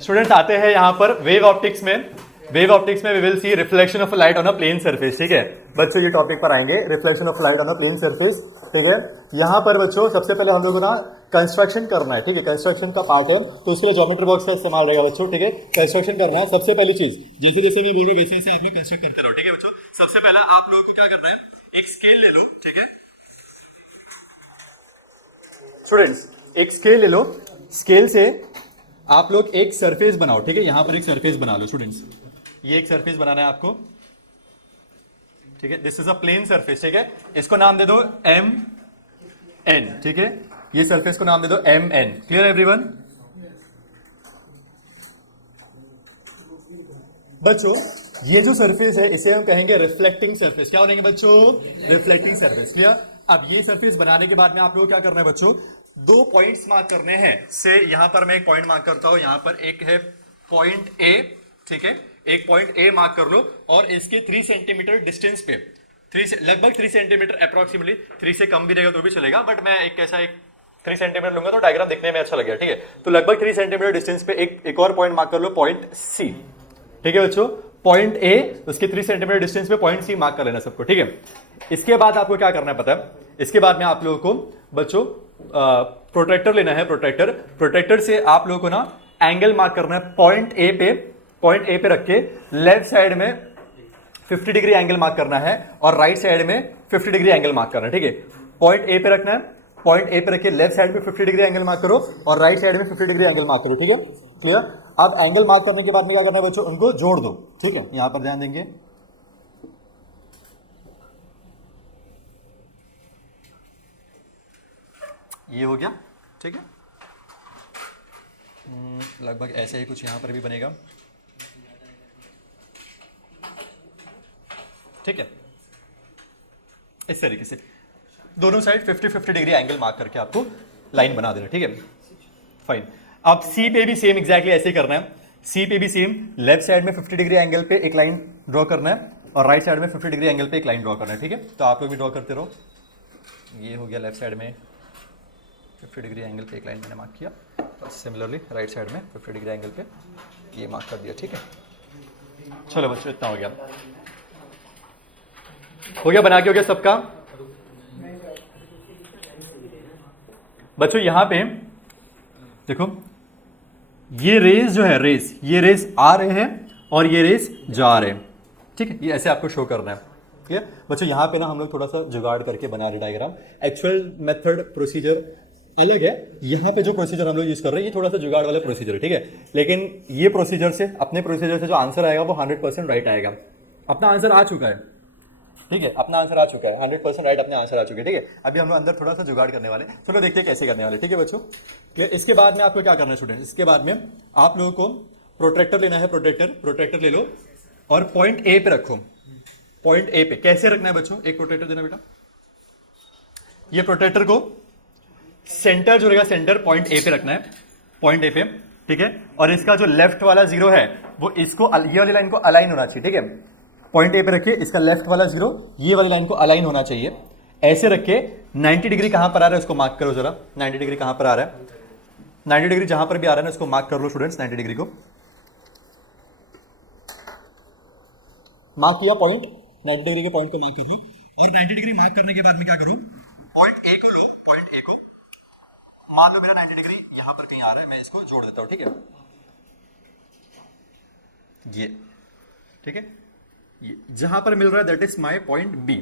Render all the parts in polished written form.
Students आते हैं यहाँ पर वेव ऑप्टिक्स में we will see reflection of light on a plane surface. ठीक है बच्चों, ये टॉपिक पर आएंगे, reflection of light on a plane surface. ठीक है, यहाँ पर बच्चों सबसे पहले हम लोगों को ना कंस्ट्रक्शन करना है। ठीक है, कंस्ट्रक्शन का पार्ट है तो उसके लिए ज्योमेट्री बॉक्स का इस्तेमाल रहेगा बच्चों। ठीक है, कंस्ट्रक्शन करना है। सबसे पहली चीज जैसे जैसे मैं बोल रहा हूँ वैसे वैसे आप लोग कंस्ट्रक्ट करते रहो। ठीक है बच्चों, सबसे पहला आप लोगों को क्या करना है, एक स्केल ले लो। ठीक है स्टूडेंट्स, एक स्केल ले लो, स्केल से आप लोग एक सरफेस बनाओ। ठीक है, यहां पर एक सरफेस बना लो स्टूडेंट्स, ये एक सरफेस बनाना है आपको। ठीक है, this is a plane surface. ठीक है, इसको नाम दे दो एम एन। ठीक है, ये सरफेस को नाम दे दो एम एन। Clear everyone? बच्चों ये जो सरफेस है इसे हम कहेंगे रिफ्लेक्टिंग सरफेस। क्या बोलेंगे बच्चों? Reflecting surface. क्लियर? अब ये सरफेस बनाने के बाद में आप लोगों को क्या करना है बच्चों, दो पॉइंट्स मार्क करने हैं। से यहां पर मैं एक पॉइंट मार्क करता हूं, यहां पर एक है पॉइंट ए। ठीक है, एक पॉइंट ए मार्क कर लो और इसके 3 सेंटीमीटर डिस्टेंस पे, लगभग 3 सेंटीमीटर अप्रोक्सीमेटली, 3 से कम भी रहेगा तो भी चलेगा, बट मैं एक कैसा एक 3 सेंटीमीटर लूंगा तो डायग्राम दिखने में अच्छा लगेगा। ठीक है, तो लगभग 3 सेंटीमीटर डिस्टेंस पे एक और पॉइंट मार्क कर लो, पॉइंट सी। ठीक है बच्चों, पॉइंट ए उसके 3 सेंटीमीटर डिस्टेंस पे पॉइंट सी मार्क कर लेना सबको। ठीक है, इसके बाद आपको क्या करना है पता है, इसके बाद में आप लोगों को बच्चों प्रोटेक्टर लेना है। प्रोटेक्टर से आप लोगों को ना एंगल मार्क करना है पॉइंट ए पे रख के लेफ्ट साइड में 50 डिग्री एंगल मार्क करना है और राइट साइड में 50 डिग्री एंगल मार्क करना है। ठीक है, पॉइंट ए पे रखना है, पॉइंट ए पे रखिए, लेफ्ट साइड में 50 डिग्री एंगल मार्क करो और राइट साइड में 50 डिग्री एंगल मार्क करो। ठीक है, क्लियर? अब एंगल मार्क करने के बाद में क्या करना है बच्चों, उनको जोड़ दो। ठीक है, यहां पर ध्यान देंगे, ये हो गया। ठीक है, लगभग ऐसे ही कुछ यहां पर भी बनेगा। ठीक है, इस तरीके से दोनों साइड 50-50 डिग्री एंगल मार्क करके आपको लाइन बना देना। ठीक है, फाइन। अब सी पे भी सेम एग्जैक्टली ऐसे ही करना है। सी पे भी सेम, लेफ्ट साइड में 50 डिग्री एंगल पे एक लाइन ड्रॉ करना है और राइट साइड में 50 डिग्री एंगल पे एक लाइन ड्रॉ करना है। ठीक है, तो आप लोग भी ड्रॉ करते रहो। ये हो गया, लेफ्ट साइड में 50 डिग्री एंगल पे एक लाइन मैंने मार्क किया और सिमिलरली राइट साइड में 50 डिग्री एंगल पे ये मार्क कर दिया। ठीक है, चलो बच्चों इतना हो गया, बना के हो गया सबका। बच्चों यहां पे देखो, ये रेस जो है, ये रेस आ रहे हैं और ये रेस जा रहे हैं। ठीक है, ये ऐसे आपको शो करना है। क्लियर बच्चों? यहां पे ना हम लोग थोड़ा सा जुगाड़ करके बना रहे डायग्राम, एक्चुअल मेथड प्रोसीजर अलग है। यहां पे जो प्रोसीजर हम लोग यूज कर रहे हैं ये थोड़ा सा जुगाड़ वाला प्रोसीजर है। ठीक है, लेकिन ये प्रोसीजर से, अपने प्रोसीजर से जो आंसर आएगा वो 100% राइट आएगा। अपना आंसर आ चुका है। ठीक है, अपना आंसर आ चुका है, 100% राइट अपने आंसर आ चुके हैं। ठीक है, अभी हम लोग अंदर थोड़ा सा जुगाड़ करने वाले, चलो देखते हैं कैसे करने वाले। ठीक है बच्चों, इसके बाद में आपको क्या करना है स्टूडेंट, इसके बाद में आप लोगों को प्रोटेक्टर लेना है। प्रोटेक्टर ले लो और पॉइंट ए पे रखो। पॉइंट ए पे कैसे रखना है बच्चों, एक प्रोटेक्टर देना बेटा। ये प्रोटेक्टर को सेंटर जो रहेगा, सेंटर पॉइंट ए पे रखना है, पॉइंट ए पे। ठीक है, और इसका जो लेफ्ट वाला जीरो है वो इसको, ये वाली लाइन को अलाइन होना चाहिए। ठीक है, पॉइंट ए पे रखिए, इसका लेफ्ट वाला जीरो ये वाली लाइन को अलाइन होना चाहिए। ऐसे रख के 90 डिग्री कहां पर आ रहा है उसको मार्क करो जरा। 90 डिग्री कहां पर आ रहा है, 90 डिग्री जहां पर भी आ रहा है ना उसको मार्क कर लो स्टूडेंट्स। 90 डिग्री को मार्क किया, पॉइंट 90 डिग्री के पॉइंट को मार्क कर लो और 90 डिग्री मार्क करने के बाद में क्या करो, पॉइंट ए को लो। पॉइंट ए को मान लो मेरा 90 डिग्री यहां पर कहीं आ रहा है, मैं इसको जोड़ देता हूं। ठीक है, ये ठीक है, ये जहां पर मिल रहा है that is my point B,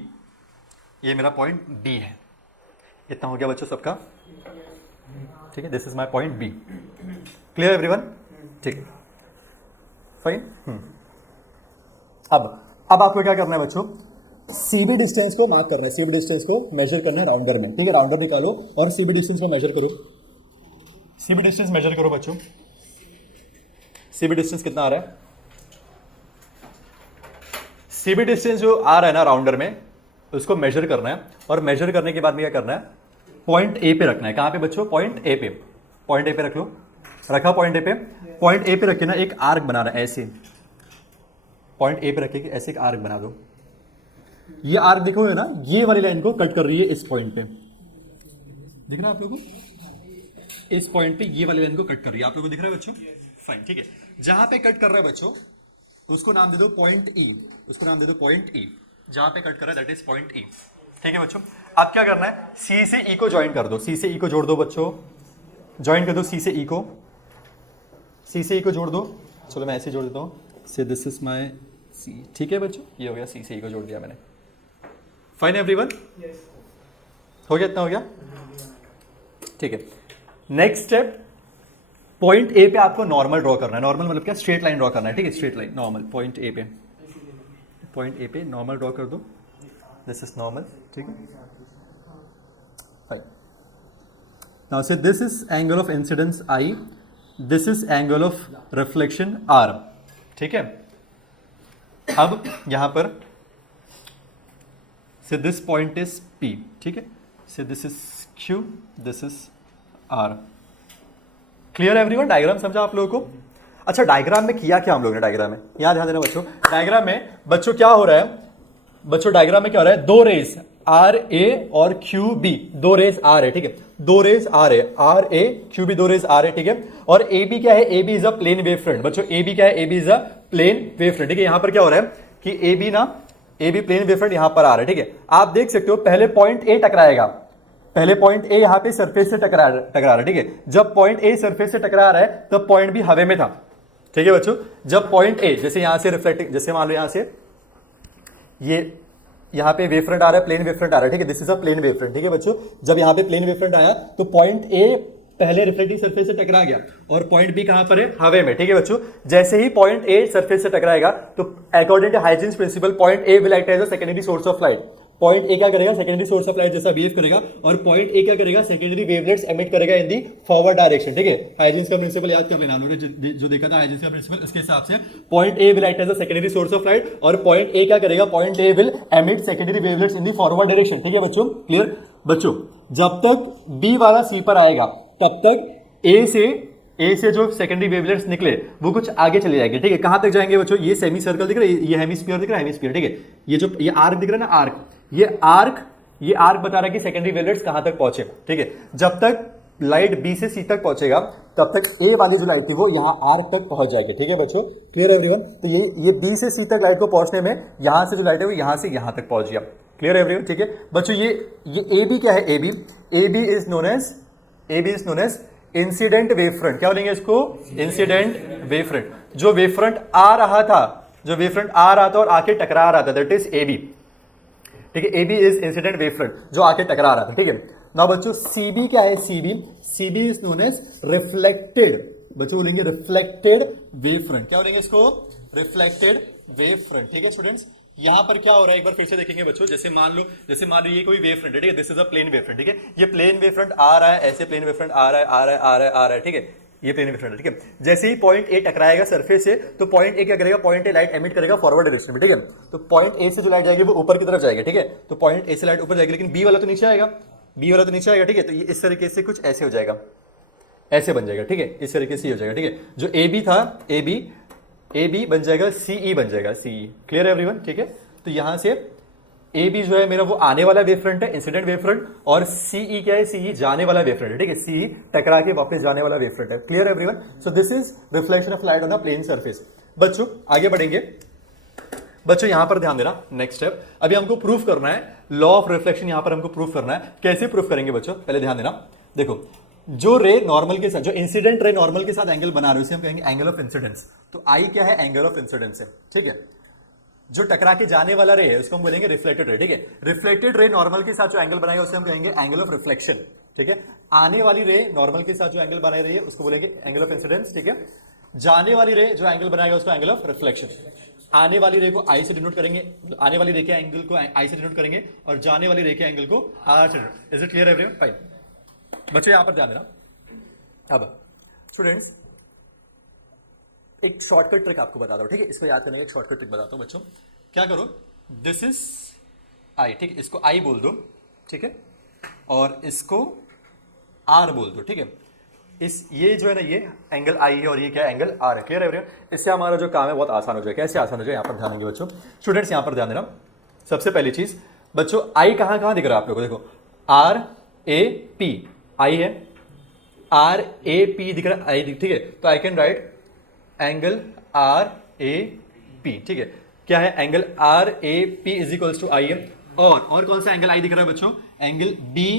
ये मेरा पॉइंट बी है। इतना हो गया बच्चों सबका। ठीक है, this is my point B. Clear everyone? ठीक है, फाइन। अब आपको क्या करना है बच्चों, सीबी डिस्टेंस को मार्क करना है, सीबी डिस्टेंस को मेजर करना है राउंडर में। ठीक है, राउंडर निकालो और सीबी डिस्टेंस को मेजर करो। सीबी डिस्टेंस मेजर करो बच्चों। सीबी डिस्टेंस कितना आ रहा है, सीबी डिस्टेंस जो आ रहा है ना राउंडर में, उसको मेजर करना है और मेजर करने के बाद में क्या करना है, पॉइंट ए पे रखना है। कहां पे बच्चों, पॉइंट ए पे। पॉइंट ए पे रख लो, रखा पॉइंट ए पे। पॉइंट ए पे रखे ना एक आर्क बना रहा है ऐसे, पॉइंट ए पे रखे कि ऐसे एक आर्क बना दो। ये आर्क देखोगे ना, ये वाली लाइन को कट कर रही है इस पॉइंट पे, दिख रहा है आप लोगों को? इस पॉइंट पे ये वाली लाइन को कट कर रही है, आप लोगों को दिख रहा है बच्चों? फाइन, ठीक है। जहां पे कट कर रहे हैं बच्चों उसको नाम दे दो पॉइंट ई, उसको नाम दे दो पॉइंट ई। जहां पे कट कर रहा है दैट इज पॉइंट ई, ठीक है बच्चों। अब क्या करना है, सी से ई को ज्वाइन कर दो, सी से ई को जोड़ दो बच्चों, ज्वाइन कर दो सी से ई को, सी से ई को जोड़ दो। चलो मैं ऐसे जोड़ देता हूँ, से दिस इज माय सी, ठीक है बच्चों, ये हो गया, सी से ई को जोड़ दिया मैंने। फाइन एवरीवन, हो गया, इतना हो गया, ठीक है। नेक्स्ट स्टेप, पॉइंट ए पे आपको नॉर्मल ड्रॉ करना है। नॉर्मल मतलब क्या, स्ट्रेट लाइन ड्रॉ करना है, ठीक है, straight line normal point A पे, पॉइंट ए पे नॉर्मल ड्रॉ कर दो, दिस इज नॉर्मल, ठीक है। Now say this is angle of incidence I, this is angle of reflection R, ठीक है। अब यहां पर से दिस पॉइंट इज पी, ठीक है, say this is Q, this is R. Clear everyone, diagram समझा आप लोगों को? अच्छा, डायग्राम में किया क्या हम लोगों ने, डायग्राम में यहां ध्यान देना बच्चों, डायग्राम में बच्चों क्या हो रहा है, बच्चों डायग्राम में क्या हो रहा है, दो रेस आर ए और क्यू बी, दो रेस आर है, ठीक है, दो रेस आर है, आर ए क्यू बी, दो रेस आर है, ठीक है। और ए बी क्या है, A B is a plane wave front बच्चों, ए बी क्या है, A B is a plane wave front, ठीक है। यहां पर क्या हो रहा है कि ए बी ना, A B plane wave front यहां पर आ रहा है, ठीक है। आप देख सकते हो पहले पॉइंट ए टकराएगा, पहले पॉइंट ए यहां पे सरफेस से टकरा रहा है, ठीक है। जब पॉइंट ए सरफेस से टकरा रहा है तब पॉइंट बी हवा में था, ठीक है बच्चों। जब पॉइंट ए जैसे यहां से रिफ्लेक्टिंग, जैसे मान लो यहां से ये यहां पे वेव फ्रंट आ रहा है, प्लेन वेव फ्रंट आ रहा है, ठीक है, this is a plane wave front, ठीक है बच्चों। जब यहां पे प्लेन वेव फ्रंट आया तो पॉइंट ए पहले रिफ्लेक्टिंग सरफेस से टकरा गया और पॉइंट बी कहां पर है, हवा में, ठीक है बच्चों। जैसे ही पॉइंट ए सरफेस से टकराएगा तो according to Huygens principle point A will act as a secondary source of light. Point A क्या करेगा, सेकेंडरी सोर्स ऑफ लाइट जैसा बिहेव करेगा, और पॉइंट ए क्या करेगा, सेकेंडरी वेवलेट्स एमिट करेगा इन दी फॉरवर्ड डायरेक्शन, ठीक है। हाइजेंस का प्रिंसिपल याद कर लेना, हम लोगों ने जो देखा था हाइजेंस का प्रिंसिपल, उसके हिसाब से point A will act as a secondary source of light, और पॉइंट ए क्या करेगा, point A will emit secondary wavelets in the forward direction, ठीक है बच्चों। क्लियर बच्चों, जब तक बी वाला सी पर आएगा तब तक ए से जो सेकेंडरी वेवलेट्स निकले वो कुछ आगे चले जाएंगे, ठीक है। कहां तक जाएंगे बच्चों, ये सेमी सर्कल दिख रहा है, ये हेमिस्फीयर दिख रहा है, हेमिस्फीयर, ठीक है। ये जो ये आर्क दिख रहा है ना, आर्क, ये आर्क बता रहा है कि सेकेंडरी वेवलेट्स कहां तक पहुंचे, ठीक है। जब तक लाइट बी से सी तक पहुंचेगा तब तक ए वाली जो लाइट थी वो यहां आर्क तक पहुंच जाएगी, ठीक है बच्चों। क्लियर एवरीवन, तो ये बी से सी तक लाइट को पहुंचने में यहां से जो लाइट है वो यहां से यहां तक पहुंच गया। क्लियर एवरीवन, ठीक है बच्चों। ये ए बी क्या है, A B is known as incident wave front. क्या बोलेंगे इसको, इंसिडेंट वेव फ्रंट। जो वेव फ्रंट आ रहा था और आके टकरा रहा था, दैट इज ए बी, ठीक है। A B is incident wave front जो आके टकरा रहा था, ठीक है। नाउ बच्चों सी बी क्या है, C B is known as reflected, बच्चों बोलेंगे रिफ्लेक्टेड वेव फ्रंट। क्या बोलेंगे इसको, रिफ्लेक्टेड वेव फ्रंट, ठीक है स्टूडेंट्स। यहां पर क्या हो रहा है एक बार फिर से देखेंगे बच्चों, जैसे मान लो ये कोई वेव फ्रंट है, ठीक है, this is a plane wave front, ठीक है। ये प्लेन वेव फ्रंट आ रहा है, ऐसे प्लेन वेव फ्रंट आ रहा है, ठीक है। ये प्लेन वेव फ्रंट है, ठीक है। जैसे ही पॉइंट ए टकराएगा सरफेस से तो पॉइंट ए क्या करेगा, पॉइंट ए लाइट एमिट करेगा फॉरवर्ड डायरेक्शन में, ठीक है। तो पॉइंट ए से जो लाइट जाएगी वो ऊपर की तरफ जाएगी, ठीक है। तो पॉइंट ए से लाइट ऊपर जाएगी, लेकिन बी वाला तो नीचे आएगा, ठीक है। तो ये इस तरीके से कुछ ऐसे हो जाएगा, ऐसे बन जाएगा, ठीक है। इस तरीके से हो जाएगा, ठीक है। जो ए बी था, ए बी बन जाएगा सीई, बन जाएगा सीई। क्लियर एवरीवन, ठीक है। तो यहां से ए बी जो है मेरा वो आने वाला वेव फ्रंट है, इंसिडेंट वेव फ्रंट, और सीई क्या है, सीई जाने वाला वेव फ्रंट है, ठीक है। सीई टकरा के वापस जाने वाला वेव फ्रंट है। Clear everyone, so this is reflection of light on the plane surface. बच्चों आगे बढ़ेंगे, बच्चों यहां पर ध्यान देना, नेक्स्ट स्टेप अभी हमको प्रूफ करना है, लॉ ऑफ रिफ्लेक्शन यहां पर हमको प्रूफ करना है। कैसे प्रूफ करेंगे बच्चों, पहले ध्यान देना। देखो, जो रे नॉर्मल के साथ, जो इंसिडेंट रे नॉर्मल के साथ एंगल बना रहे हो उसे हम कहेंगे एंगल ऑफ इंसिडेंस। तो आई क्या है, एंगल ऑफ इंसिडेंस है, ठीक है। जो टकरा के जाने वाला रे है उसको हम बोलेंगे रिफ्लेक्टेड रे, ठीक है। रिफ्लेक्टेड रे नॉर्मल के साथ जो एंगल बनाएगा उसे हम कहेंगे एंगल ऑफ रिफ्लेक्शन, ठीक है। आने वाली रे नॉर्मल के साथ जो एंगल बना रही है उसको बोलेंगे एंगल ऑफ इंसिडेंस, ठीक है। जाने वाली रे जो एंगल बनाएगा उसको एंगल ऑफ रिफ्लेक्शन। आने वाली रे को आई से डिनोट करेंगे, आने वाली रे के एंगल को आई से डिनोट करेंगे, और जाने वाली रे के एंगल को आर से denote. Is it clear everyone? Fine बच्चों, यहां पर ध्यान देना। अब स्टूडेंट्स एक शॉर्टकट ट्रिक आपको बताता हूं, ठीक है। इसको याद करने का एक शॉर्टकट ट्रिक बताता हूं बच्चों। क्या करो, दिस इज आई, ठीक है, इसको आई बोल दो, ठीक है, और इसको आर बोल दो, ठीक है। ये जो है ना, ये एंगल आई है और ये क्या एंगल आर है। क्लियर है एवरीवन? इससे हमारा जो काम है बहुत आसान हो जाएगा। कैसे आसान हो जाएगा, यहां पर ध्यान देंगे बच्चों। स्टूडेंट्स यहां पर ध्यान देना। सबसे पहली चीज बच्चों, आई कहां कहां दिख रहा है आप लोगों को, देखो आर ए पी, आई है, आर ए पी दिख रहा है, आई, ठीक है। तो I can write angle R A P, ठीक है। क्या है? Angle R A P is equals to I है। और कौन सा एंगल आई दिख रहा है बच्चों? एंगल बी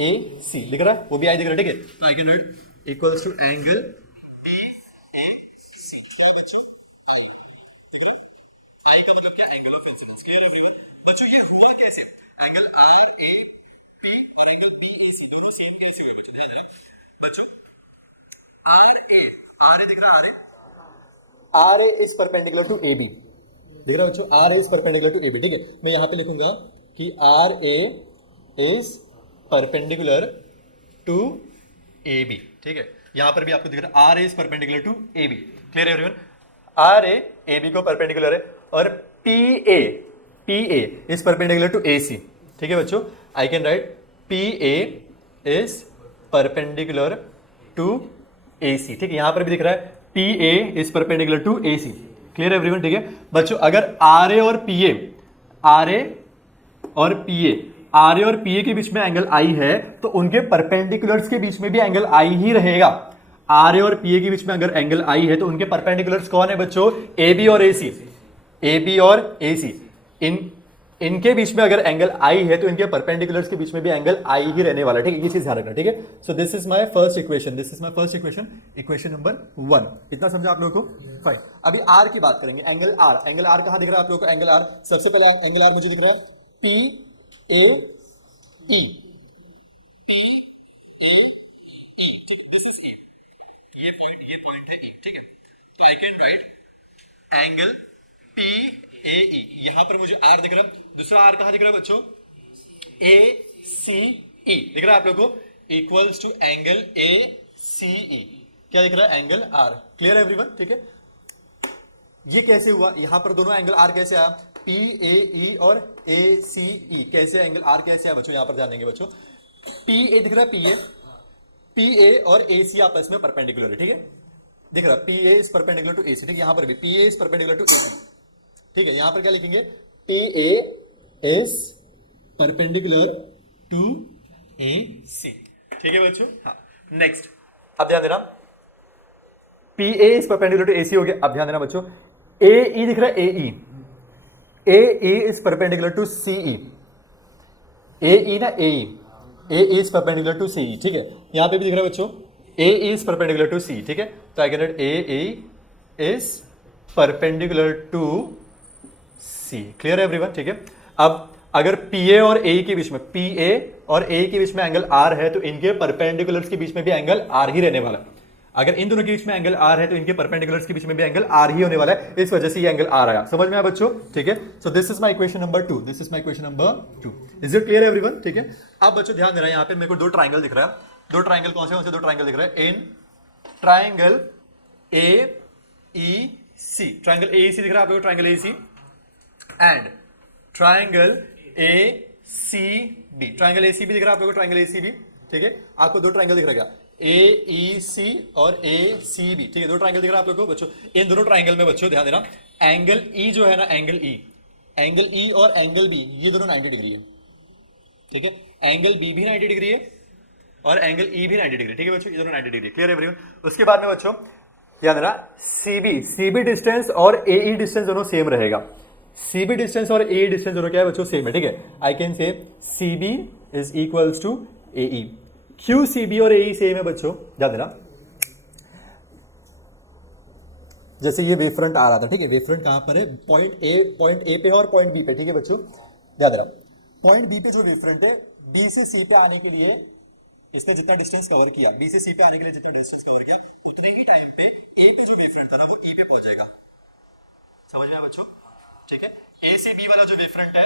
ए सी दिख रहा है, वो भी आई दिख रहा है, ठीक है। तो I can write equals to angle B A C. I का मतलब क्या? Angle of incidence. Clear everyone? बच्चों ये हुआ कैसे? एंगल आर ए पी और एंगल बी ए सी दोनों सेम फेस हुए बच्चों। ध्यान रखना बच्चों, आर ए दिख रहा है, R A is perpendicular to A B, दिख रहा है बच्चों? R A is perpendicular to A B, ठीक है। मैं यहां पे लिखूंगा कि R A is perpendicular to A B, ठीक है। यहां पर भी आपको दिख रहा है R A is perpendicular to A B. Clear है एवरीवन? आर ए बी को परपेंडिकुलर है और P A is perpendicular to A C, ठीक है बच्चों। I can write P A is perpendicular to A C, ठीक है। यहां पर भी दिख रहा है P A is perpendicular to A C. Clear है एवरीवन? ठीक है बच्चों, अगर आर ए और पी ए के बीच में एंगल आई है तो उनके परपेंडिकुलर्स के बीच में भी एंगल आई ही रहेगा। आर ए और पी ए के बीच में अगर एंगल आई है तो उनके परपेंडिकुलर्स कौन है बच्चों? ए बी और ए सी। ए बी और ए सी, इनके बीच में अगर एंगल आई है तो इनके परपेंडिकुलर्स के बीच में भी एंगल आई ही रहने वाला है, ठीक है। ये चीज ध्यान रखना, ठीक है। So this is my first equation, equation number 1। इतना समझा आप लोगों को? फाइन। अभी आर की बात करेंगे। एंगल आर कहां दिख रहा है आप लोगों को? एंगल आर, सबसे पहला एंगल आर मुझे दिख रहा है P A E, this is A, ये पॉइंट है ई, ठीक है। तो I can write angle P A E, यहां पर मुझे आर दिख रहा है। दूसरा आर कहां दिख रहा है बच्चों? ए सी ई दिख रहा है आप लोगों को, equals to angle A C E. क्या दिख रहा है? Angle R. क्लियर है एवरीवन? ठीक है। ये कैसे हुआ? यहां पर दोनों एंगल आर कैसे आया? पी ए ई और ए सी ई, कैसे एंगल आर कैसे आया बच्चों? यहां पर जानेंगे बच्चों। पी ए दिख रहा है, पी ए और ए सी आपस में परपेंडिकुलर है, ठीक है। दिख रहा है P A is perpendicular to A C, ठीक है। यहां पर भी P A is perpendicular to A C, ठीक है। यहां पर क्या लिखेंगे? P A is perpendicular to A C, ठीक है बच्चों। हाँ, नेक्स्ट अब ध्यान देना, P A is perpendicular to A C हो गया। अब ध्यान देना बच्चों, ए ई दिख रहा है, A E is perpendicular to C E, A E ना A E is perpendicular to C E, ठीक है। यहां पे भी दिख रहा है बच्चों A is perpendicular to C, ठीक है। तो I can write A E is perpendicular to C. Clear है एवरीवन? ठीक है। अब अगर पी ए और ए के बीच में, पी ए और ए के बीच में एंगल आर है तो इनके परपेंडिकुलर्स के बीच में भी एंगल आर ही रहने वाला है। अगर इन दोनों के बीच में एंगल आर है तो इनके परपेंडिकुलर्स के बीच में भी एंगल आर ही होने वाला है, इस वजह से ये एंगल आर आया। समझ में आया बच्चों? ठीक है। So this is my equation number 2, is it clear everyone? ठीक है। अब बच्चों ध्यान देना, यहां पे मेरे को दो ट्राइंगल दिख रहा है। दो ट्राइंगल कौन से दो ट्राइंगल दिख रहा है? In triangle A E C, triangle A सी दिख रहा है आप लोगों को, triangle A C and triangle A C B, triangle A C B दिख रहा है आप लोगों को, ट्राइंगल ए सी बी, ठीक है। आपको दो ट्राइंगल दिख रहा है, ए ई सी और ए सी बी, ठीक है। दो ट्राइंगल दिख रहा है आप लोगों को बच्चों। इन दोनों ट्राइंगल में बच्चों ध्यान देना, एंगल ई जो है ना, एंगल ई और एंगल बी, ये दोनों 90 डिग्री है, ठीक है। एंगल बी भी 90 डिग्री है और एंगल ई भी 90 डिग्री, ठीक है बच्चों। ये दोनों 90 डिग्री। क्लियर है एवरीवन? उसके बाद में बच्चों ध्यान देना, सीबी डिस्टेंस और एई डिस्टेंस दोनों सेम रहेगा। सीबी डिस्टेंस और ए डिस्टेंस दोनों क्या है बच्चों? सेम है, ठीक है। I can say CB is equals to AE. क्यू सीबी और एई सेम है बच्चों, ध्यान देना। जैसे ये वेव फ्रंट आ रहा था, ठीक है। वेव फ्रंट कहां पर है? पॉइंट ए पे है और पॉइंट बी पे, ठीक है बच्चों। ध्यान देना, पॉइंट बी पे जो वेव फ्रंट है, बी से सी पे आने के लिए इसने जितना डिस्टेंस कवर किया, बी से सी पे आने के लिए जितना डिस्टेंस कवर किया, उतने ही टाइम पे ए पे जो वेव फ्रंट था ना, वो ई पे पहुंच जाएगा। समझ में आया बच्चों? ठीक है। ए से बी वाला जो वेव फ्रंट है,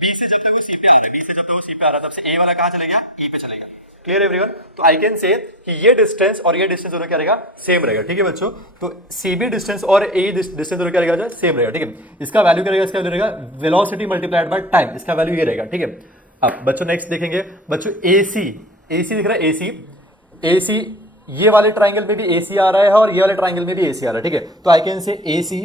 बी से जब तक वो सी पे आ रहा है, बी से जब तक वो सी पे आ रहा है, तब से ए वाला कहां चले गया? ई पे चलेगा। Clear everyone? तो आई कैन से कि ये डिस्टेंस और ये डिस्टेंस दोनों क्या रहेगा? सेम रहेगा, ठीक है बच्चों। तो सीबी डिस्टेंस और ए डिस्टेंस दोनों क्या रहेगा? सेम रहेगा, ठीक है। इसका वैल्यू क्या रहेगा? इसका वैल्यू रहेगा वेलोसिटी मल्टीप्लाइड बाय टाइम, इसका वैल्यू ये रहेगा, ठीक है। अब बच्चों नेक्स्ट देखेंगे बच्चों, एसी दिख रहा है, एसी ये वाले ट्राइंगल में भी एसी आ रहा है और ये वाले ट्राइंगल में भी एसी आ रहा है, ठीक है। तो आई कैन से एसी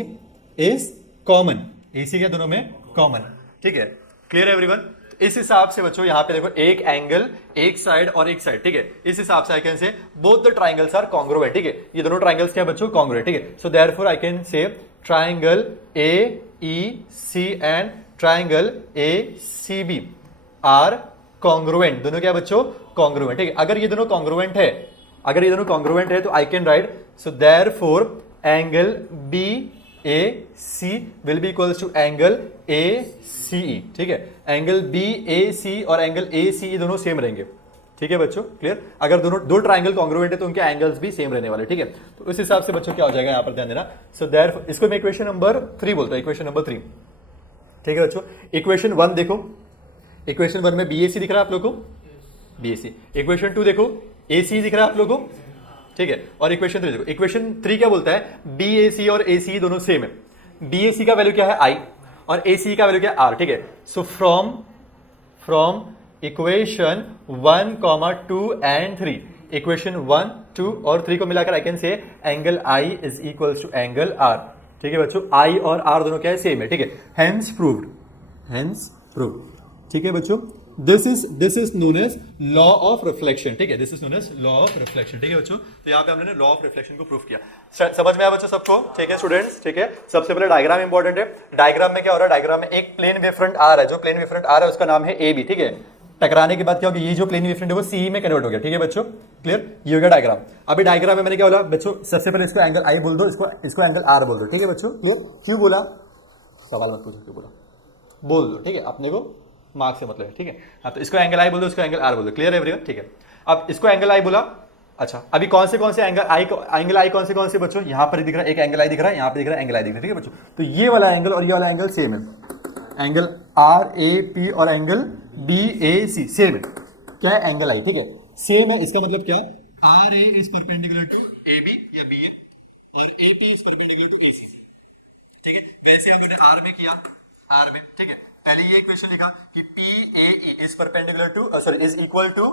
इज कॉमन, एसी क्या दोनों में? कॉमन, ठीक है। क्लियर है एवरीवन? इस हिसाब से बच्चों यहाँ पे देखो एक एंगल एक साइड और एक साइड, ठीक है, इस हिसाब से I can say both the triangles are congruent, ठीक है, ये दोनों ट्राइंगल्स क्या है बच्चों, कॉन्ग्रुएंट, ठीक है। So therefore I can say triangle A E C and triangle A C B are congruent, दोनों क्या बच्चों, कॉन्ग्रुएंट, ठीक है। अगर ये दोनों कॉन्ग्रुएंट है, अगर ये दोनों कॉन्ग्रुएंट है तो I can write so therefore angle B A C will be equals to angle A C E, ठीक है। एंगल बी ए सी और एंगल ए सी ई दोनों सेम रहेंगे, ठीक है बच्चों, क्लियर। अगर दोनों दो ट्राइंगल कॉन्ग्रुएंट है तो उनके एंगल्स भी सेम रहने वाले, ठीक है। तो उस हिसाब से बच्चों क्या हो जाएगा, यहां पर ध्यान देना। सो देयरफॉर इसको मैं इक्वेशन नंबर 3 बोलता हूं, इक्वेशन नंबर 3, ठीक है बच्चों। इक्वेशन 1 देखो, इक्वेशन 1 में बी ए सी दिख रहा है आप लोगों को, बी ए सी। इक्वेशन 2 देखो ए सी दिख रहा है आप लोगों को, ठीक है। और इक्वेशन 3 देखो, इक्वेशन 3 क्या बोलता है, बी ए सी और ए सी दोनों सेम है। बी ए सी का वैल्यू क्या है आई और ए सी का वैल्यू क्या है आर, ठीक है। So from equation 1, 2 and 3, equation 1, 2 और 3 को मिलाकर I can say angle I is equals to angle R, ठीक है बच्चों। आई और आर दोनों क्या है, सेम है, ठीक है। हेंस प्रूव्ड, ठीक है बच्चों। This is known as law of reflection, ठीक है, this is known as law of reflection, ठीक है बच्चों। तो यहाँ पे हमने लॉ ऑफ रिफ्लेक्शन को प्रूफ किया। समझ में आया बच्चों सबको, ठीक है स्टूडेंट्स, ठीक है। सबसे पहले डायग्राम इंपॉर्टेंट है। डायग्राम में क्या हो रहा है, डायग्राम में एक प्लेन वेव फ्रंट आ रहा है, जो प्लेन वेव फ्रंट आ रहा है उसका नाम है ए बी, ठीक है। टकराने के बाद क्या होगा, ये जो प्लेन वेव फ्रंट है वो सी में कन्वर्ट हो गया, ठीक है बच्चों, क्लियर। ये हो गया डायग्राम। अभी डायग्राम में मैंने क्या बोला बच्चों, सबसे पहले इसको एंगल आई बोल दो, इसको एंगल आर बोल दो, ठीक है बच्चों, क्लियर। क्यों बोला, सवाल मत पूछो क्यों बोला, बोल दो, ठीक है, अपने को मार्क्स से मतलब है, ठीक है। हाँ, तो इसको एंगल आई बोल दो, इसको एंगल आर बोल दो, क्लियर है एवरीवन, ठीक है। अब इसको एंगल आई बोला, अच्छा अभी कौन से एंगल आई कौन से बच्चों, यहां पर दिख रहा है, एक एंगल आई दिख रहा है, यहां पे दिख रहा है एंगल आई दिख रहा है, ठीक है बच्चों। तो ये वाला एंगल और ये वाला एंगल सेम है, एंगल आर ए पी और angle B A C same है, क्या है, एंगल आई, ठीक है, सेम है। इसका मतलब क्या, R A is perpendicular to A B या बी ए और A P is perpendicular to A C, ठीक है। वैसे हमने आर में किया, आर में, ठीक है। पहले ये इक्वेशन लिखा कि P A is perpendicular to sorry is equal to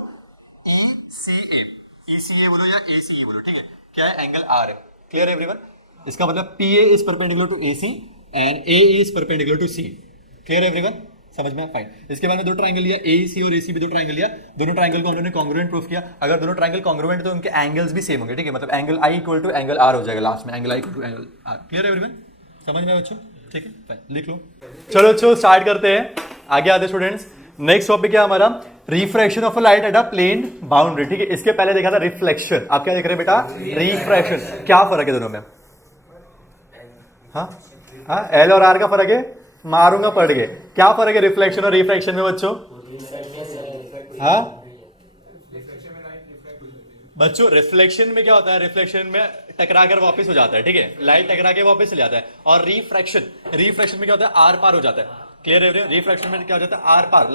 E C A बोलो या ए सी ए बोलो, ठीक है। क्या है, एंगल आर है, क्लियर एवरीवन। इसका मतलब P A is perpendicular to A C and A is perpendicular to C, clear everyone, समझ में, फाइन। इसके बाद में दो ट्राइंगल लिया, ए सी और ए सी भी दो ट्राइंगल लिया, दोनों ट्राइंगल को हमने कॉन्ग्रुएंट प्रूफ किया। अगर दोनों ट्राइंगल कॉन्ग्रुएंट तो उनके एंगल्स भी सेम होंगे, ठीक है। मतलब angle I equal to angle R हो जाएगा लास्ट में, angle I equal to angle R, clear everyone, समझ में बच्चों, ठीक है, फाइन, लिख लो। चलो बच्चों स्टार्ट करते हैं, आगे आते स्टूडेंट्स। नेक्स्ट टॉपिक क्या हमारा, refraction of a light at a plane boundary, ठीक है। इसके पहले देखा था रिफ्लेक्शन, आप क्या देख रहे हैं बेटा, रिफ्रैक्शन। क्या फर्क है दोनों में, हाँ हाँ, एल और आर का फर्क है, मारूंगा पढ़ के, क्या फर्क है रिफ्लेक्शन और रिफ्रैक्शन में बच्चों, हाँ बच्चों, रिफ्लेक्शन में क्या होता है, रिफ्लेक्शन में टकरा कर वापस हो जाता है, ठीक है, लाइट टकरा के वापस चले जाता है। और रिफ्रैक्शन में क्या होता है, आर पार हो जाता है, क्लियर है। रिफ्रैक्शन में क्या हो जाता है, आर पार,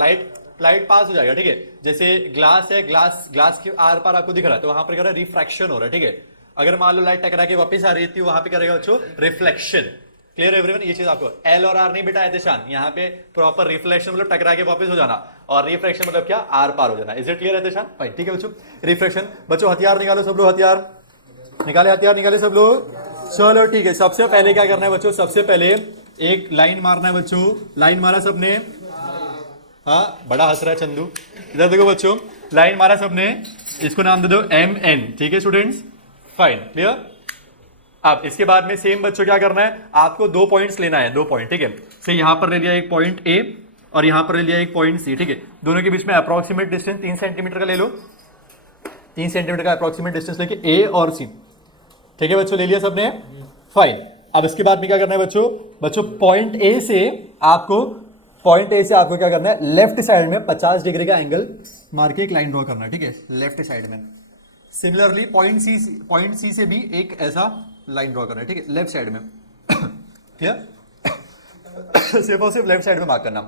लाइट पास हो जाएगा, ठीक है। जैसे ग्लास है, ग्लास के आर पार आपको दिख रहा है, तो वहां पर क्या रहा है, रिफ्रैक्शन हो रहा है, ठीक है। अगर मान लो लाइट टकरा के वापस आ रही थी, वहां पे क्या रहेगा बच्चों, रिफ्लेक्शन, क्लियर एवरीवन। ये चीज आपको एल और आर नहीं बेटा एहतेशान, यहाँ पे प्रॉपर रिफ्लेक्शन मतलब टकरा के वापस हो जाना, और रिफ्रैक्शन मतलब क्या, आर पार हो जाना। इज इट क्लियर एहतेशान, भाई, ठीक है बच्चों। रिफ्लेक्शन, बच्चों हथियार निकालो सब लोग, हथियार निकाले सब लोग, चलो ठीक है। सबसे पहले क्या करना है बच्चों, सबसे पहले एक लाइन मारना है बच्चों, लाइन मारा सबने, हाँ बड़ा हंस रहा है चंदू, इधर देखो बच्चों, लाइन मारा सबने, इसको नाम दे दो एम एन, ठीक है स्टूडेंट्स, फाइन, क्लियर। अब इसके बाद में सेम बच्चों क्या करना है, आपको 2 पॉइंट्स लेना है, 2 पॉइंट, ठीक है। तो यहां पर ले लिया एक पॉइंट ए और यहां पर ले लिया एक पॉइंट सी, ठीक है। दोनों के बीच में अप्रोक्सीमेट डिस्टेंस 3 सेंटीमीटर का ले लो, 3 सेंटीमीटर का अप्रोक्सीमेट डिस्टेंस लेके ए और सी, ठीक है बच्चों, ले लिया सबने, फाइन। अब इसके बाद में क्या करना है बच्चों, पॉइंट ए से आपको क्या करना है, लेफ्ट साइड में 50 डिग्री का एंगल मार के एक लाइन ड्रॉ करना है, ठीक है, लेफ्ट साइड में। सिमिलरली पॉइंट सी से भी एक ऐसा लाइन ड्रॉ करना है, ठीक है, लेफ्ट साइड में, क्लियर। सिर्फ और सिर्फ लेफ्ट साइड में मार्क करना,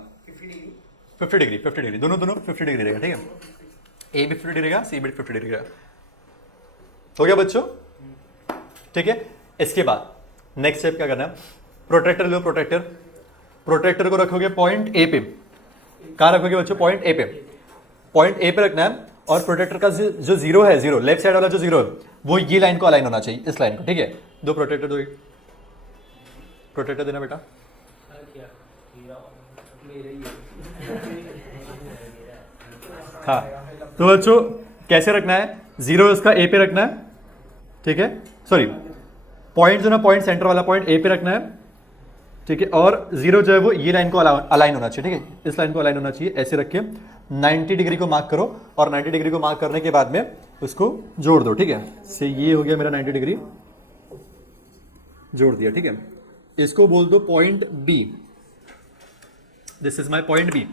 50 डिग्री, दोनों 50 डिग्री रहेगा, ठीक है। ए भी 50 डिग्री रहेगा, सी भी 50 डिग्री रहेगा, हो गया बच्चों, ठीक है। इसके बाद नेक्स्ट स्टेप क्या करना है, प्रोटेक्टर लो, प्रोटेक्टर को रखोगे पॉइंट ए पे, कहां रखोगे बच्चों, पॉइंट ए पे रखना है। और प्रोटेक्टर का जो जीरो है, जीरो लेफ्ट साइड वाला जो जीरो है, वो ये लाइन को अलाइन होना चाहिए, इस लाइन को, ठीक है। दो प्रोटेक्टर देना बेटा, हाँ, तो बच्चों कैसे रखना है, 0 इसका ए पे रखना है, ठीक है, सॉरी पॉइंट जो ना पॉइंट सेंटर वाला पॉइंट ए पे रखना है, ठीक है, और 0 जो है वो ये लाइन को अलाइन होना चाहिए, ठीक है, इस लाइन को अलाइन होना चाहिए, ऐसे रख के 90 डिग्री को मार्क करो और 90 डिग्री को मार्क करने के बाद में उसको जोड़ दो, ठीक है, से ये हो गया मेरा 90 डिग्री जोड़ दिया, ठीक है, इसको बोल दो point B, this is my point B,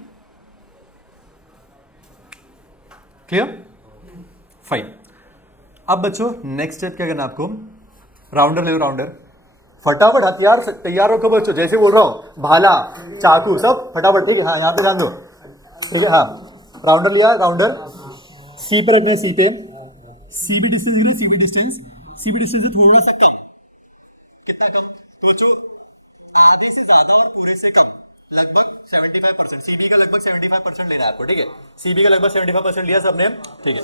clear, fine. अब बच्चों नेक्स्ट स्टेप क्या करना है आपको, राउंडर ले लो, राउंडर, फटाफट हथियार तैयार रखो बच्चों, जैसे बोल रहा हूं, भाला चाकू सब फटाफट, ठीक है, हाँ यहाँ पे ध्यान दो, ठीक है, हाँ राउंडर लिया, राउंडर सी पे रखना है, सी पे, सी भी डिस्टेंस है, सी भी डिस्टेंस, सी भी डिस्टेंस है थोड़ा सा कम, कितना कम, तो बच्चों आधे से ज्यादा और पूरे से कम, लगभग 75%, सीबी का लगभग 75% लेना है आपको, ठीक है, सीबी का लगभग 75% लिया सबने, ठीक है,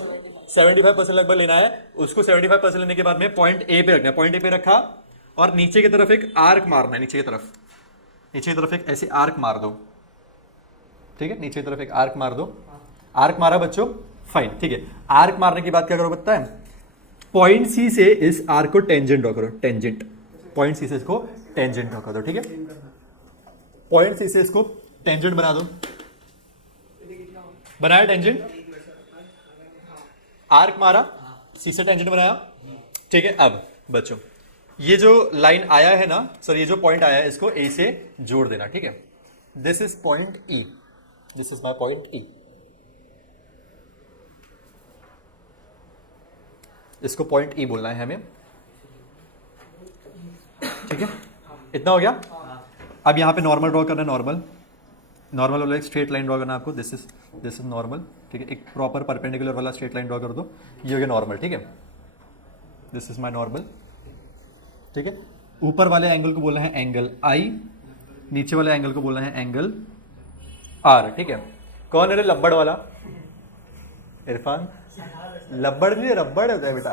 75% लगभग लेना है, उसको 75% लेने के बाद में पॉइंट ए पे रखना है, पॉइंट ए पे रखा और नीचे की तरफ एक आर्क मारना है, नीचे की तरफ एक ऐसे आर्क मार दो, ठीक है, नीचे की तरफ एक आर्क मार दो, आर्क मारा बच्चों, फाइन, ठीक है, आर्क मारने के बाद क्या करो पता है, पॉइंट सी से इस आर्क को टेंजेंट ड्रॉ करो, टेंजेंट, पॉइंट सी से इसको टेंजेंट ड्रॉ कर दो, ठीक है, पॉइंट सी से इसको टेंजेंट बना दो, बनाया टेंजेंट, आर्क मारा, सी से टेंजेंट बनाया, ठीक है, अब बच्चों ये जो लाइन आया है ना, सर ये जो पॉइंट आया है इसको ए से जोड़ देना, ठीक है, this is point E, this is my point ई, इसको पॉइंट ई बोलना है हमें, ठीक है, इतना हो गया। अब यहां पे नॉर्मल ड्रॉ करना है, नॉर्मल वाला एक स्ट्रेट लाइन ड्रॉ करना है आपको, दिस इज नॉर्मल, ठीक है, एक प्रॉपर परपेंडिकुलर वाला स्ट्रेट लाइन ड्रॉ कर दो, ये हो गया नॉर्मल, ठीक है, दिस इज माय नॉर्मल, ठीक है, ऊपर वाले एंगल को बोलना है एंगल आई, नीचे वाले एंगल को बोलना है एंगल आर, ठीक है, कौन है रे लब्बड़ वाला, इरफान, लब्बड़ नहीं रब्बड़ होता है बेटा,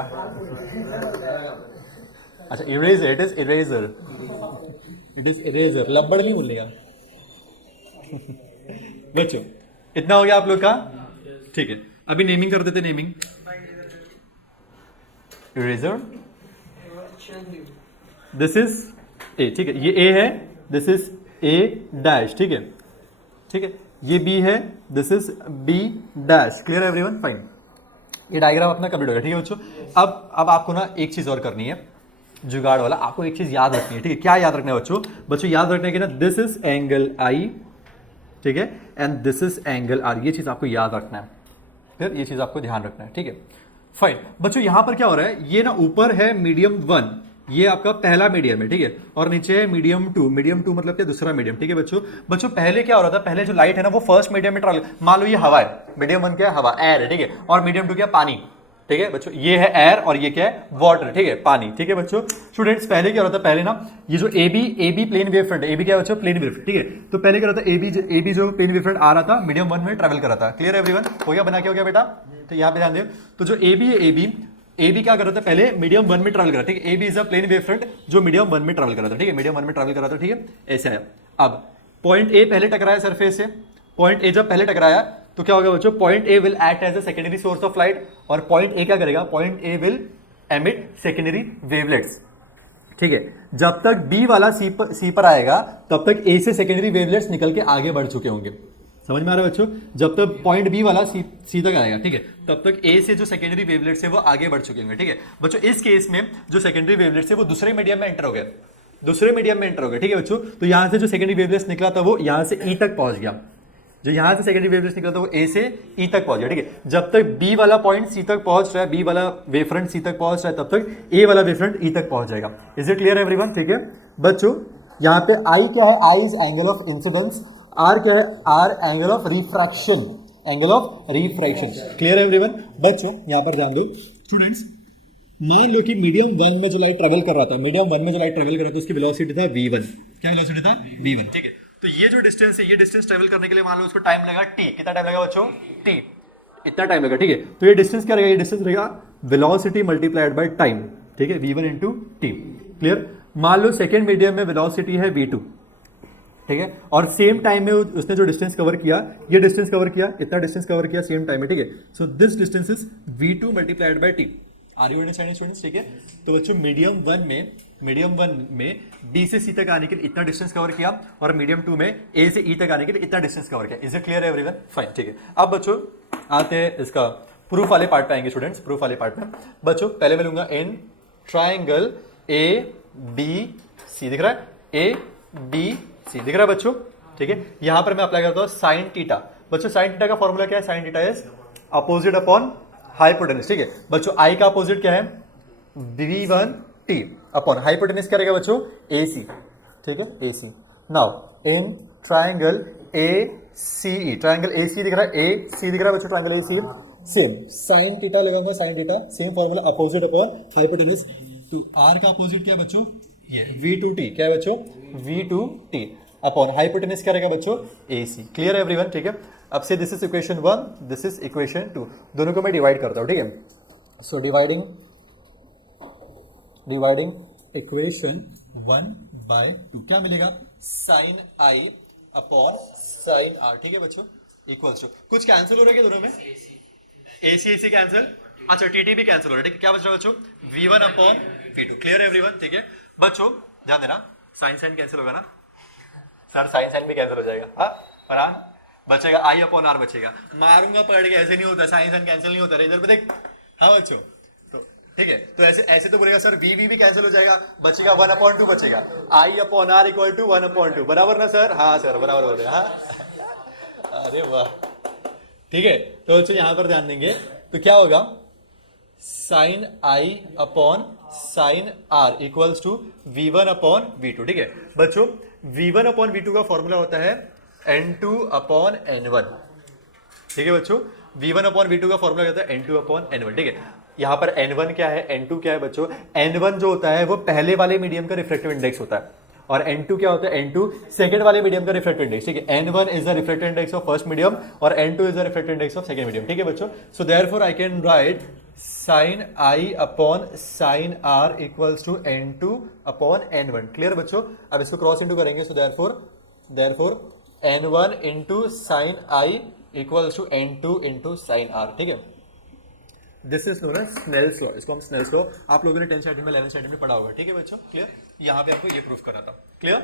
अच्छा eraser, it is eraser, it is eraser, लब्बड़ नहीं बोलेगा बच्चों, इतना हो गया आप लोग का, ठीक है, अभी नेमिंग कर देते, नेमिंग, इरेजर, दिस इज ए, ठीक है, ये ए है, दिस इज ए डैश, ठीक है, ठीक है, ये बी है, this is B dash, clear है एवरीवन, फाइन, ये डायग्राम अपना कंप्लीट हो गया, ठीक है बच्चों। अब आपको ना एक चीज और करनी है, जुगाड़ वाला, आपको एक चीज याद रखनी है, ठीक है, क्या याद रखना है बच्चों याद रखना है कि ना दिस इज एंगल आई, ठीक है, and this is angle R, ये चीज आपको याद रखना है, फिर ये चीज आपको ध्यान रखना है, ठीक है, फाइन। बच्चों यहां पर क्या हो रहा है, ये ना ऊपर है मीडियम 1, ये आपका पहला मीडियम है, ठीक है, और नीचे है मीडियम 2, मीडियम 2 मतलब क्या, दूसरा मीडियम, ठीक है बच्चों पहले क्या हो रहा था, पहले जो लाइट है ना वो फर्स्ट मीडियम में ट्रैवल, मान लो ये हवा है, मीडियम 1 क्या है, हवा, एयर है, ठीक है, और मीडियम 2 क्या, पानी, ठीक है बच्चों, ये है एयर और ये क्या है, वाटर, ठीक है, पानी, ठीक है बच्चों। स्टूडेंट्स पहले क्या हो रहा था, पहले ना ये जो A B plane wave front, A B क्या बच्चों, प्लेन वेव फ्रंट, ठीक है, तो पहले क्या हो रहा था, ए बी जो प्लेन वेव फ्रंट आ रहा था मीडियम 1 में ट्रैवल कर रहा था, क्लियर एवरीवन, हो गया, बना के हो गया बेटा, तो यहाँ पे ध्यान दे, तो जो ए बी है, ए बी क्या कर रहा था, पहले मीडियम 1 में ट्रैवल कर रहा था, ठीक है, A B is a plane wave front जो मीडियम 1 में ट्रैवल कर रहा था, ठीक है, मीडियम 1 में ट्रैवल कर रहा था, ठीक है, ऐसा है। अब पॉइंट ए पहले टकराया सरफेस से, पॉइंट ए जब पहले टकराया तो क्या होगा बच्चों, point A will act as a secondary source of light, और पॉइंट ए क्या करेगा, point A will emit secondary wavelets, ठीक है, जब तक बी वाला सी पर आएगा तब तक ए से सेकेंडरी वेवलेट्स निकल के आगे बढ़ चुके होंगे, समझ में आ रहा है बच्चों, जब तक पॉइंट बी वाला सी तक आएगा, ठीक है, तब तक ए से जो सेकेंडरी वेवलेट्स है वो आगे बढ़ चुके होंगे, ठीक है बच्चों। इस केस में जो सेकेंडरी वेवलेट्स है वो दूसरे मीडियम में एंटर हो गया, ठीक है बच्चों, तो यहां से जो सेकेंडरी वेवलेट्स निकला था वो यहां से ई तक पहुंच गया, जो यहां से सेकेंडरी वेवलेट्स निकला था वो ए से ई तक पहुंच गया, ठीक है, जब तक बी वाला पॉइंट सी तक पहुंच रहा है, बी वाला वेवफ्रंट सी तक पहुंच रहा है, तब तक ए वाला वेवफ्रंट ई तक पहुंच जाएगा। इज इट क्लियर एवरीवन, ठीक है बच्चों। यहाँ पे आई क्या है, I is angle of incidence, R क्या है, R angle of refraction, clear everyone बच्चों। यहाँ पर ध्यान दो स्टूडेंट्स, मान लो कि मीडियम 1 में जो लाइट ट्रेवल कर रहा था, उसकी वेलोसिटी था v1, क्या वेलोसिटी था, v1, ठीक है, तो ये जो डिस्टेंस है, ये डिस्टेंस ट्रेवल करने के लिए मान लो उसको टाइम लगा t, कितना टाइम लगा बच्चों, t, इतना टाइम लगा, ठीक है, तो ये डिस्टेंस क्या रहेगा, ये डिस्टेंस रहेगा वेलोसिटी मल्टीप्लाइड बाय टाइम, ठीक है, v1 into t, क्लियर। मान लो सेकेंड मीडियम में वेलोसिटी है v2, ठीक है, और सेम टाइम में उसने जो डिस्टेंस कवर किया, ये डिस्टेंस कवर किया, इतना डिस्टेंस कवर किया सेम टाइम में, ठीक है। So this distance is v2 multiplied by t। Are you understanding students? ठीक है, तो बच्चों मीडियम वन में b से c तक आने के लिए इतना डिस्टेंस कवर किया, और मीडियम 2 में a से e तक आने के लिए इतना डिस्टेंस कवर किया। Is it clear everyone? Fine, ठीक है। अब बच्चों आते हैं इसका प्रूफ वाले पार्ट पे आएंगे स्टूडेंट्स। प्रूफ वाले पार्ट में बच्चों पहले मैं लूंगा in triangle A B C, दिख रहा है? ए बी सी दिख रहा है बच्चों, ठीक है। यहां पर मैं अप्लाई करता हूं साइन थीटा। बच्चों साइन थीटा का फॉर्मूला क्या है? Sine theta is opposite upon hypotenuse, ठीक है। बच्चों आई का अपोजिट क्या है? v1t अपॉन हाइपोटेनस क्या रहेगा बच्चों? ac, ठीक है, ac। Now in triangle ACE, triangle AC दिख रहा है, AC दिख रहा है बच्चों, triangle AC same sine theta लगाऊंगा, sine theta same formula opposite upon hypotenuse. तो r का अपोजिट क्या है बच्चों? ये v2t क्या है बच्चों? v2t अपॉन हाइपोटेनस क्या रहेगा बच्चों? AC। क्लियर है एवरीवन? ठीक है। अब से this is equation 1, this is equation 2, दोनों को मैं डिवाइड करता हूं, ठीक है। सो डिवाइडिंग इक्वेशन 1 बाय 2 क्या मिलेगा? Sine i upon sine r, ठीक है बच्चों, इक्वल्स टू कुछ कैंसिल हो रहा है क्या दोनों में? AC कैंसिल, अच्छा TT भी कैंसिल हो रहा है, ठीक है। क्या बच रहा है बच्चों? v1 upon v2। क्लियर है एवरीवन? ठीक है बच्चों, ध्यान देना, साइन साइन कैंसिल होगा ना सर? साइन साइन भी कैंसिल हो जाएगा, हाँ, और बचेगा i अपॉन r बचेगा। मारूंगा पढ़ के, ऐसे नहीं होता, साइन साइन कैंसिल नहीं होता, इधर पे देख, हाँ बच्चों, तो ठीक है। तो ऐसे तो बोलेगा सर v भी कैंसिल हो जाएगा, बचेगा 1/2 बचेगा, i upon r equal to 1/2, बराबर ना सर? हाँ सर, बराबर बोल रहे हैं, हाँ। अरे वाह, ठीक है। तो बच्चों यहां पर ध्यान देंगे तो क्या होगा? Sine i upon sine r equals to v1 upon v2, ठीक है बच्चों। v1 अपॉन v2 का फॉर्मूला होता है n2 अपॉन n1, ठीक है बच्चों। v1 अपॉन v2 का फॉर्मूला कहता है n2 अपॉन n1, ठीक है। यहां पर n1 क्या है, n2 क्या है बच्चों? n1 जो होता है वो पहले वाले मीडियम का रिफ्रैक्टिव इंडेक्स होता है, और n2 क्या होता है? n2 सेकंड वाले मीडियम का रिफ्रैक्टिव इंडेक्स, ठीक है। n1 is the refractive index of first medium और n2 is the refractive index of second medium, ठीक है बच्चों। So therefore I can write sine i upon sine r equals to n2 upon n1। Clear बच्चों? अब इसको cross into करेंगे, so therefore n1 into sine i equals to n2 into sine r, ठीक है। This is known as Snell's law, इसको हम Snell's law, आप लोगों ने 10th स्टैंडर्ड में 11th स्टैंडर्ड में पढ़ा होगा, ठीक है बच्चों। क्लियर? यहाँ पे आपको ये प्रूफ करना था। क्लियर?